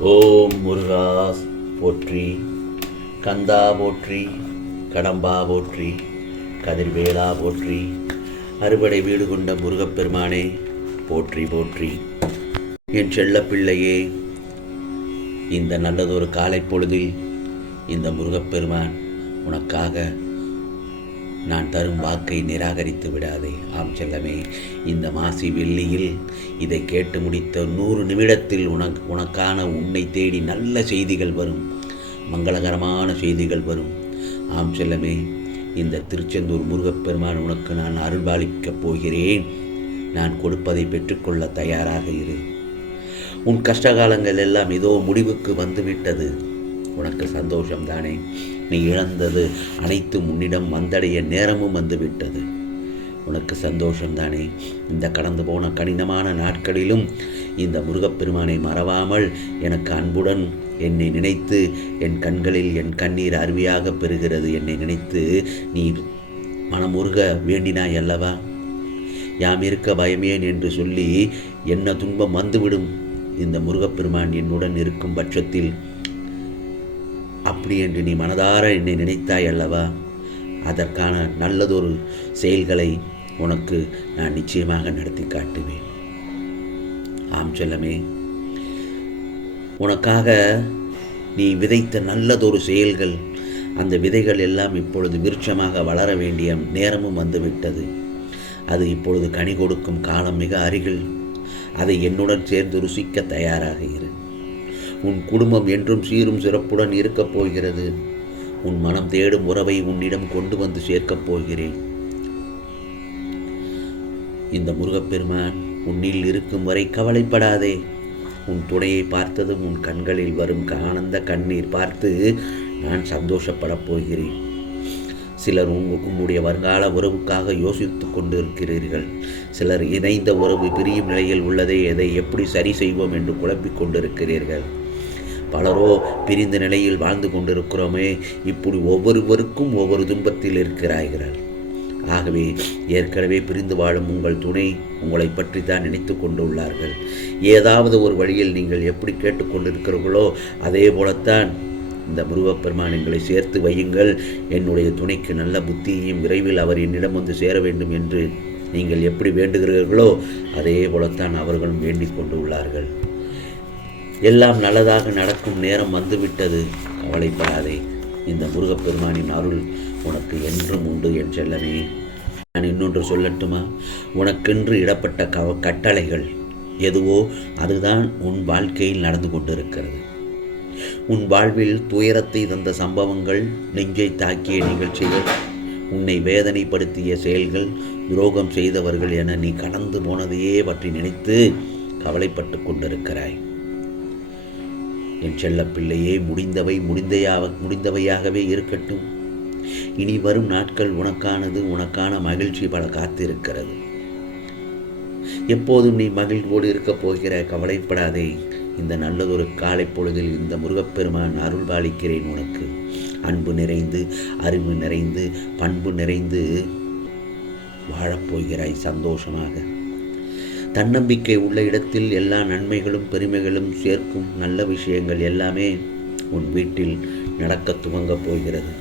ஓம் முருகா போற்றி கந்தா போற்றி கடம்பா போற்றி கதிர்வேலா போற்றி அறுபடை வீடு கொண்ட முருகப்பெருமானே போற்றி போற்றி. என் செல்லப்பிள்ளையே இந்த நல்லதொரு காலை பொழுதில் இந்த முருகப்பெருமான் உனக்காக நான் தரும் வாக்கை நிராகரித்து விடாதே. ஆம் செல்லமே இந்த மாசி வெள்ளியில் இதை கேட்டு முடித்த நூறு நிமிடத்தில் உனக் உனக்கான உன்னை தேடி நல்ல செய்திகள் வரும். மங்களகரமான செய்திகள் வரும். ஆம் செல்லமே இந்த திருச்செந்தூர் முருகப்பெருமான் உனக்கு நான் அருள்பாலிக்கப் போகிறேன். நான் கொடுப்பதை பெற்றுக்கொள்ள தயாராக இரு. உன் கஷ்டகாலங்கள் எல்லாம் இதோ முடிவுக்கு வந்துவிட்டது. உனக்கு சந்தோஷம்தானே? நீ இழந்தது அனைத்து உன்னிடம் வந்தடைய நேரமும் வந்துவிட்டது. உனக்கு சந்தோஷம்தானே? இந்த கடந்து போன கடினமான நாட்களிலும் இந்த முருகப்பெருமானை மறவாமல் எனக்கு அன்புடன் என்னை நினைத்து என் கண்களில் என் கண்ணீர் அருவியாக பெறுகிறது. என்னை நினைத்து நீ மனமுருக வேண்டினாய் அல்லவா? யாம் இருக்க பயமேன் என்று சொல்லி என்ன துன்பம் வந்துவிடும்? இந்த முருகப்பெருமான் என்னுடன் இருக்கும் பட்சத்தில் அப்படி என்று நீ மனதார என்னை நினைத்தாய் அல்லவா? அதற்கான நல்லதொரு செயல்களை உனக்கு நான் நிச்சயமாக நடத்தி காட்டுவேன். ஆம் செல்லமே உனக்காக நீ விதைத்த நல்லதொரு செயல்கள் அந்த விதைகள் எல்லாம் இப்பொழுது விருட்சமாக வளர வேண்டிய நேரமும் வந்துவிட்டது. அது இப்பொழுது கனி கொடுக்கும் காலம் மிக அருகில் அதை என்னுடன் சேர்ந்து ருசிக்க தயாராக இரு. உன் குடும்பம் என்றும் சீரும் சிறப்புடன் இருக்கப் போகிறது. உன் மனம் தேடும் உறவை உன்னிடம் கொண்டு வந்து சேர்க்கப் போகிறேன். இந்த முருகப்பெருமான் உன்னில் இருக்கும் வரை கவலைப்படாதே. உன் துணையை பார்த்ததும் உன் கண்களில் வரும் ஆனந்த கண்ணீர் பார்த்து நான் சந்தோஷப்படப் போகிறேன். சிலர் உங்களுடைய வருங்கால உறவுக்காக யோசித்து கொண்டிருக்கிறீர்கள். சிலர் இணைந்த உறவு பிரியும் நிலையில் உள்ளதை எதை எப்படி சரி செய்வோம் என்று குழப்பிக் கொண்டிருக்கிறீர்கள். பலரோ பிரிந்த நிலையில் வாழ்ந்து கொண்டிருக்கிறோமே. இப்படி ஒவ்வொருவருக்கும் ஒவ்வொரு துன்பத்தில் இருக்கிறார்கள் ஆகவே ஏற்கனவே பிரிந்து வாழும் உங்கள் துணை உங்களை பற்றி தான் நினைத்து கொண்டுள்ளார்கள். ஏதாவது ஒரு வழியில் நீங்கள் எப்படி கேட்டுக்கொண்டிருக்கிறீர்களோ அதே போலத்தான் இந்த முருகப்பெருமான் எங்களை சேர்த்து வையுங்கள். என்னுடைய துணைக்கு நல்ல புத்தியையும் விரைவில் அவர் என்னிடம் வந்து சேர வேண்டும் என்று நீங்கள் எப்படி வேண்டுகிறீர்களோ அதே போலத்தான் அவர்களும் வேண்டிக் கொண்டு உள்ளார்கள் எல்லாம் நல்லதாக நடக்கும் நேரம் வந்துவிட்டது. கவலைப்படாதே. இந்த முருகப்பெருமானின் அருள் உனக்கு என்றும் உண்டு என் செல்லமே. நான் இன்னொன்று சொல்லட்டுமா? உனக்கென்று இடப்பட்ட கவ கட்டளைகள் எதுவோ அதுதான் உன் வாழ்க்கையில் நடந்து கொண்டிருக்கிறது. உன் வாழ்வில் துயரத்தை தந்த சம்பவங்கள் நெஞ்சை தாக்கிய நிகழ்ச்சிகள் உன்னை வேதனைப்படுத்திய செயல்கள் துரோகம் செய்தவர்கள் என நீ கடந்து போனதையே பற்றி நினைத்து கவலைப்பட்டு கொண்டிருக்கிறாய். என் செல்லப்பிள்ளையே முடிந்தவை முடிந்தையாக முடிந்தவையாகவே இருக்கட்டும். இனி வரும் நாட்கள் உனக்கானது உனக்கான மகிழ்ச்சி பல காத்திருக்கிறது. எப்போதும் நீ மகிழ்வோடு இருக்கப் போகிற கவலைப்படாதே. இந்த நல்லதொரு காலை பொழுதில் இந்த முருகப்பெருமான் அருள் பாலிக்கிறேன் உனக்கு. அன்பு நிறைந்து அறிவு நிறைந்து பண்பு நிறைந்து வாழப்போகிறாய் சந்தோஷமாக. தன்னம்பிக்கை உள்ள இடத்தில் எல்லா நன்மைகளும் பெருமைகளும் சேர்க்கும் நல்ல விஷயங்கள் எல்லாமே உன் வீட்டில் நடக்க துவங்கப் போகிறது.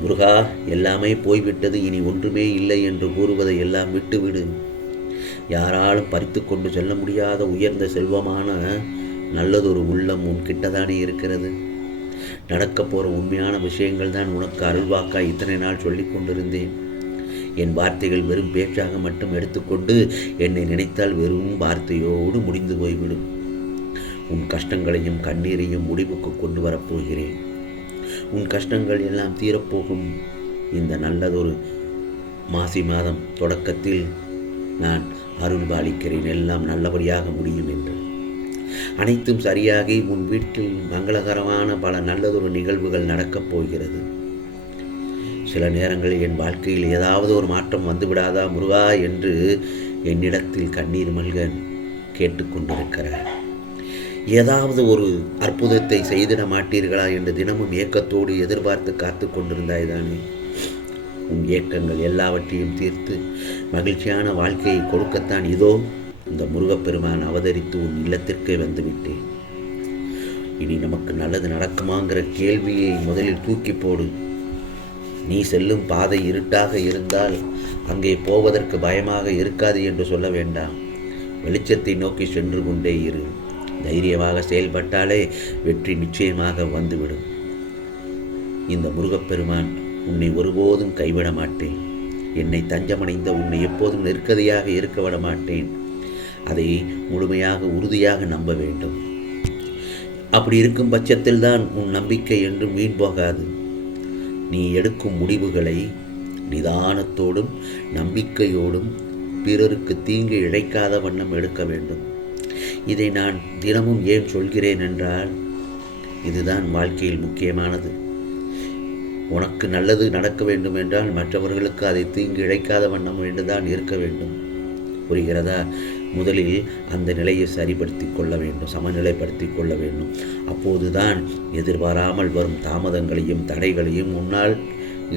முருகா எல்லாமே போய்விட்டது இனி ஒன்றுமே இல்லை என்று கூறுவதை எல்லாம் விட்டுவிடு. யாராலும் பறித்து கொண்டு செல்ல முடியாத உயர்ந்த செல்வமான நல்லதொரு உள்ளம் உன் கிட்டதானே இருக்கிறது. நடக்க போகிற உண்மையான விஷயங்கள் தான் உனக்கு அருள்வாக்காய் இத்தனை நாள் சொல்லிக் கொண்டிருந்தேன். என் வார்த்தைகள் வெறும் பேச்சாக மட்டும் எடுத்துக்கொண்டு என்னை நினைத்தால் வெறும் வார்த்தையோடு முடிந்து போய்விடும். உன் கஷ்டங்களையும் கண்ணீரையும் முடிவுக்கு கொண்டு வரப்போகிறேன் உன் கஷ்டங்கள் எல்லாம் தீரப்போகும். இந்த நல்லதொரு மாசி மாதம் தொடக்கத்தில் நான் அருள் பாலிக்கிறேன். எல்லாம் நல்லபடியாக முடியும் என்று. அனைத்தும் சரியாகி உன் வீட்டில் மங்களகரமான பல நல்லதொரு நிகழ்வுகள் நடக்கப் போகிறது. சில நேரங்களில் என் வாழ்க்கையில் ஏதாவது ஒரு மாற்றம் வந்துவிடாதா முருகா? என்று என்னிடத்தில் கண்ணீர் மல்கன் கேட்டுக்கொண்டிருக்கிறார் ஏதாவது ஒரு அற்புதத்தை செய்திட மாட்டீர்களா? என்று தினமும் ஏக்கத்தோடு எதிர்பார்த்து காத்து கொண்டிருந்தாய் தானே. உன் ஏக்கங்கள் எல்லாவற்றையும் தீர்த்து மகிழ்ச்சியான வாழ்க்கையை கொடுக்கத்தான் இதோ இந்த முருகப்பெருமான் அவதரித்து உன் இல்லத்திற்கே வந்துவிட்டேன். இனி நமக்கு நல்லது நடக்குமாங்கிற கேள்வியை முதலில் தூக்கி போடு. நீ செல்லும் பாதை இருட்டாக இருந்தால் அங்கே போவதற்கு பயமாக இருக்காது என்று சொல்ல வேண்டாம். வெளிச்சத்தை நோக்கி சென்று கொண்டே இரு. தைரியமாக செயல்பட்டாலே வெற்றி நிச்சயமாக வந்துவிடும். இந்த முருகப்பெருமான் உன்னை ஒருபோதும் கைவிட மாட்டேன். என்னை தஞ்சமடைந்த உன்னை எப்போதும் நெருக்கதியாக இருக்க விட மாட்டேன். அதை முழுமையாக உறுதியாக நம்ப வேண்டும். அப்படி இருக்கும் பட்சத்தில் தான் உன் நம்பிக்கை என்றும் வீண் போகாது. நீ எடுக்கும் முடிவுகளை நிதானத்தோடும் நம்பிக்கையோடும் பிறருக்கு தீங்கு இழைக்காத வண்ணம் எடுக்க வேண்டும். இதை நான் தினமும் ஏன் சொல்கிறேன் என்றால் இதுதான் வாழ்க்கையில் முக்கியமானது. உனக்கு நல்லது நடக்க வேண்டும் என்றால் மற்றவர்களுக்கு அதை தீங்கு இழைக்காத வண்ணம் என்றுதான் இருக்க வேண்டும். புரிகிறதா? முதலில் அந்த நிலையை சரிப்படுத்தி கொள்ள வேண்டும் சமநிலைப்படுத்தி கொள்ள வேண்டும். அப்போதுதான் எதிர்பாராமல் வரும் தாமதங்களையும் தடைகளையும் உன்னால்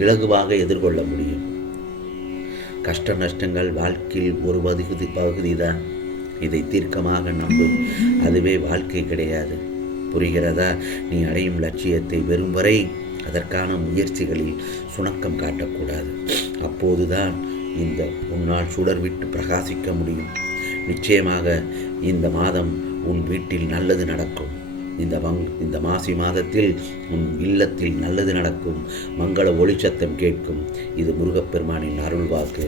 இலகுவாக எதிர்கொள்ள முடியும். கஷ்ட நஷ்டங்கள் வாழ்க்கையில் ஒரு பகுதி பகுதி தான் இதை தீர்க்கமாக நம்பும் அதுவே வாழ்க்கை கிடையாது. புரிகிறதா? நீ அடையும் லட்சியத்தை வெறும் வரை அதற்கான முயற்சிகளில் சுணக்கம் காட்டக்கூடாது. அப்போதுதான் இந்த உன்னால் சுடர் விட்டு பிரகாசிக்க முடியும். நிச்சயமாக இந்த மாதம் உன் வீட்டில் நல்லது நடக்கும். இந்த மங் இந்த மாசி மாதத்தில் உன் இல்லத்தில் நல்லது நடக்கும். மங்கள ஒளிச்சத்தம் கேட்கும். இது முருகப்பெருமானின் அருள் வாக்கு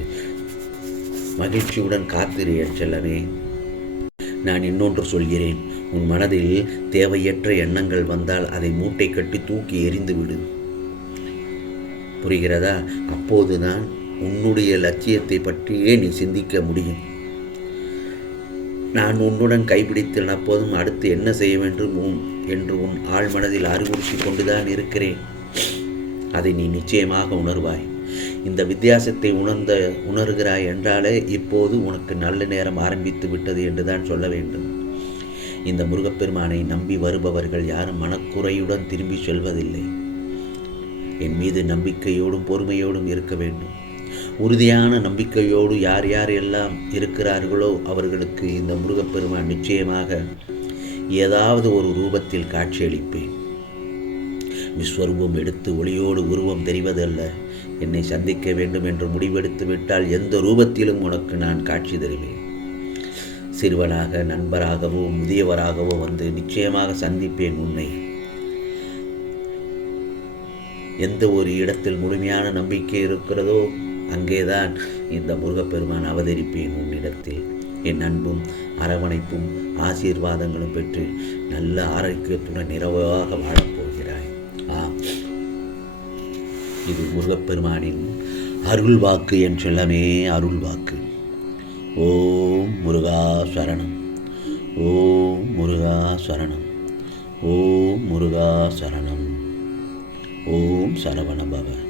மகிழ்ச்சியுடன் காத்திரு செல்லமே. நான் இன்னொன்று சொல்கிறேன். உன் மனதில் தேவையற்ற எண்ணங்கள் வந்தால் அதை மூட்டை கட்டி தூக்கி எறிந்து விடு. புரிகிறதா? அப்போதுதான் உன்னுடைய லட்சியத்தை பற்றியே நீ சிந்திக்க முடியும். நான் உன்னுடன் கைப்பிடித்து அப்போதும் அடுத்து என்ன செய்ய வேண்டும் உன் என்று உன் ஆழ் மனதில் அறிவுறுத்தி கொண்டுதான் இருக்கிறேன். அதை நீ நிச்சயமாக உணர்வாய். இந்த வித்தியாசத்தை உணர்ந்த உணர்கிறாய் என்றாலே இப்போது உனக்கு நல்ல நேரம் ஆரம்பித்து விட்டது என்றுதான் சொல்ல வேண்டும். இந்த முருகப்பெருமானை நம்பி வருபவர்கள் யாரும் மனக்குறையுடன் திரும்பி செல்வதில்லை. என் மீது நம்பிக்கையோடும் பொறுமையோடும் இருக்க வேண்டும். உறுதியான நம்பிக்கையோடு யார் யார் எல்லாம் இருக்கிறார்களோ அவர்களுக்கு இந்த முருகப்பெருமான் நிச்சயமாக ஏதாவது ஒரு ரூபத்தில் காட்சியளிப்பேன். விஸ்வரூபம் எடுத்து ஒளியோடு உருவம் தெரிவதல்ல. என்னை சந்திக்க வேண்டும் என்று முடிவெடுத்து விட்டால் எந்த ரூபத்திலும் உனக்கு நான் காட்சி தருவேன். சிறுவனாக நண்பராகவோ முதியவராகவோ வந்து நிச்சயமாக சந்திப்பேன் உன்னை. எந்த ஒரு இடத்தில் முழுமையான நம்பிக்கை இருக்கிறதோ அங்கேதான் இந்த முருகப்பெருமான் அவதரிப்பேன் உன்னிடத்தில். என் அன்பும் அரவணைப்பும் ஆசீர்வாதங்களும் பெற்று நல்ல ஆரோக்கியத்துடன் நிறைவாக வாழப்போகிறாய் ஆம். இது முருகப்பெருமானின் அருள் வாக்கு என் செல்லமே அருள் வாக்கு. ஓம் முருகா சரணம். ஓம் முருகா சரணம். ஓம் முருகா சரணம். ஓம் சரவண பவன்